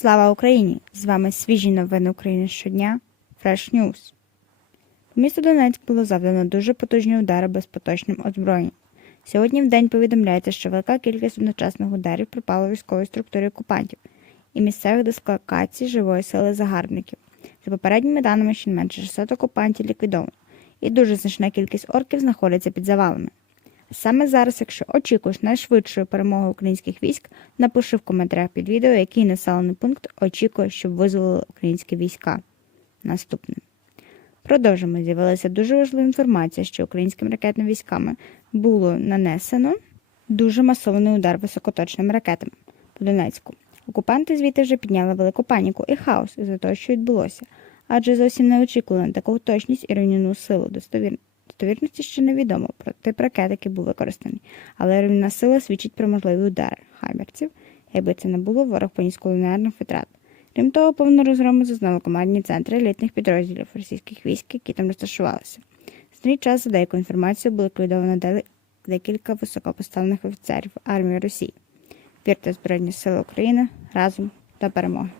Слава Україні! З вами свіжі новини України щодня. Fresh News. По місту Донецьк було завдано дуже потужні удари безпоточним озброєнням. Сьогодні в день повідомляється, що велика кількість одночасних ударів припала військовій структурі окупантів і місцевих дислокацій живої сили загарбників. За попередніми даними, щонайменше 600 окупантів ліквідовано, і дуже значна кількість орків знаходиться під завалами. Саме зараз, якщо очікуєш найшвидшої перемоги українських військ, напиши в коментарях під відео, який населений пункт очікує, щоб визволили українські війська. Наступне. Продовжимо. З'явилася дуже важлива інформація, що українськими ракетними військами було нанесено дуже масований удар високоточними ракетами по Донецьку. Окупанти звідти вже підняли велику паніку і хаос із-за того, що відбулося, адже зовсім не очікували на таку точність і руйнівну силу достовір... Достовірності ще невідомо про тип ракет, який був використаний, але руйнівна сила свідчить про можливі удари хаймерців. Якби це не було, ворог поніс кулінарних витрат. Крім того, повну розгрому зазнали командні центри елітних підрозділів російських військ, які там розташувалися. За цей час, за деяку інформацію, було ліквідовано декілька високопоставлених офіцерів армії Росії. Вірте Збройні Сили України разом до перемоги.